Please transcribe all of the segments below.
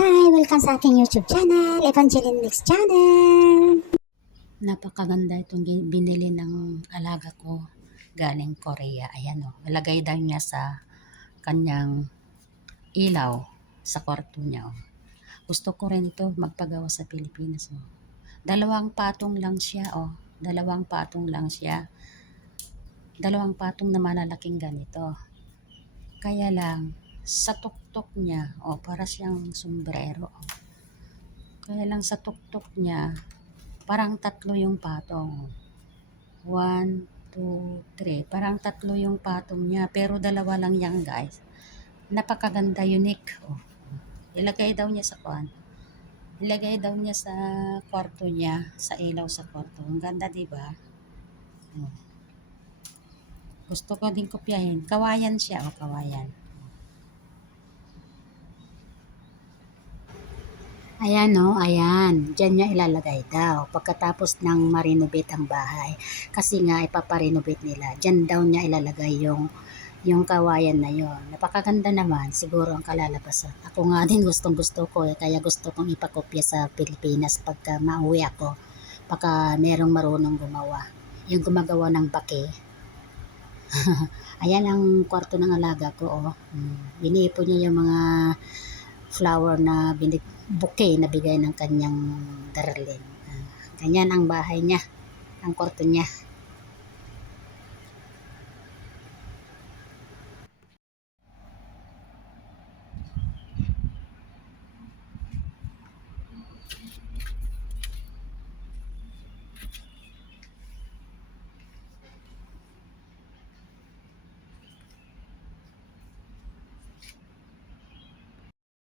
Hi! Welcome sa aking YouTube channel, Evangeline Mix Channel. Napakaganda itong binili ng alaga ko galing Korea. Ayan o, lagay daw niya sa kanyang ilaw sa kwarto niya. O. Gusto ko rin ito magpagawa sa Pilipinas. O. Dalawang patong lang siya. O. Dalawang patong lang siya. Dalawang patong na malalaking ganito. Kaya lang, sa tuktok niya, para siyang sombrero. Kaya lang sa tuktok niya, parang tatlo yung patong. 1, 2, 3. Parang tatlo yung patong niya. Pero dalawa lang yan, guys. Napakaganda, unique. Ilagay daw niya sa kwan. Ilagay daw niya sa kwarto niya. Sa ilaw sa kwarto. Ang ganda, diba? Gusto ko din kopyahin. Kawayan siya. Kawayan. Ayan ayan. Diyan niya ilalagay daw. Pagkatapos ng marinovate ang bahay. Kasi nga ipaparenovate nila. Diyan daw niya ilalagay yung kawayan na yon. Napakaganda naman. Siguro ang kalalabasan. Ako nga din gustong gusto ko kaya gusto kong ipakopya sa Pilipinas pagka mauwi ako. Baka merong marunong gumawa. Yung gumagawa ng bake. Ayan ang kwarto ng alaga ko. Biniipon niya yung mga flower na bouquet na bigay ng kanyang darling. Ganyan ang bahay niya, ang kwarto niya.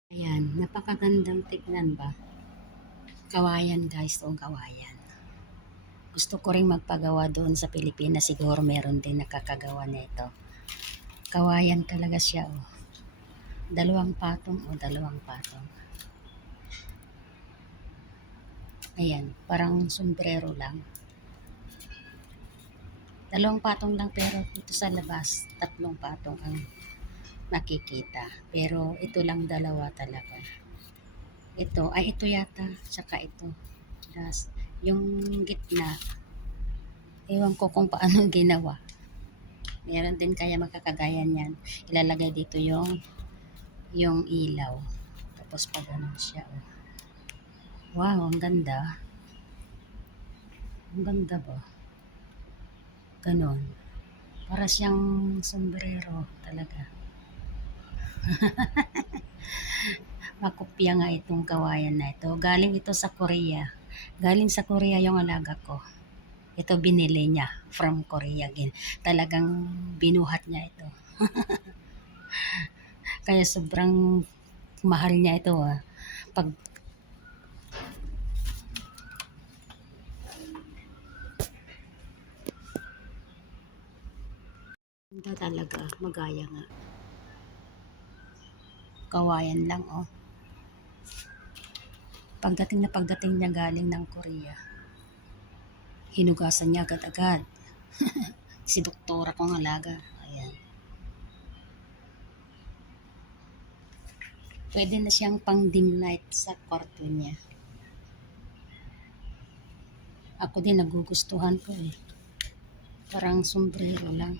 Ayan, napakagandang tignan ba? Kawayan guys, kawayan. Gusto ko rin magpagawa doon sa Pilipinas. Siguro meron din nakakagawa nito. Kawayan talaga siya. Dalawang patong dalawang patong. Ayan, parang sombrero lang. Dalawang patong lang pero dito sa labas, tatlong patong ang nakikita. Pero ito lang dalawa talaga. Ito yata, tsaka ito. Das, yung gitna, ewan ko kung paano ginawa. Meron din kaya makakagaya niyan. Ilalagay dito yung ilaw. Tapos pag ganun siya. Wow, ang ganda. Ang ganda ba? Ganon. Para siyang sombrero talaga. Makopya nga itong kawayan na ito. Galing ito sa Korea. Galing sa Korea yung alaga ko. Ito binili niya from Korea. Talagang binuhat niya ito. Kaya sobrang mahal niya ito. Pag ganda talaga, magaya nga. Kawayan lang Pagdating niya galing ng Korea, hinugasan niya agad-agad. Si doktora kong alaga. Ayan. Pwede na siyang pang dim light sa kwarto niya. Ako din nagugustuhan ko Parang sombrero lang.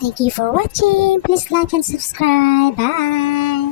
Thank you for watching. Please like and subscribe. Bye!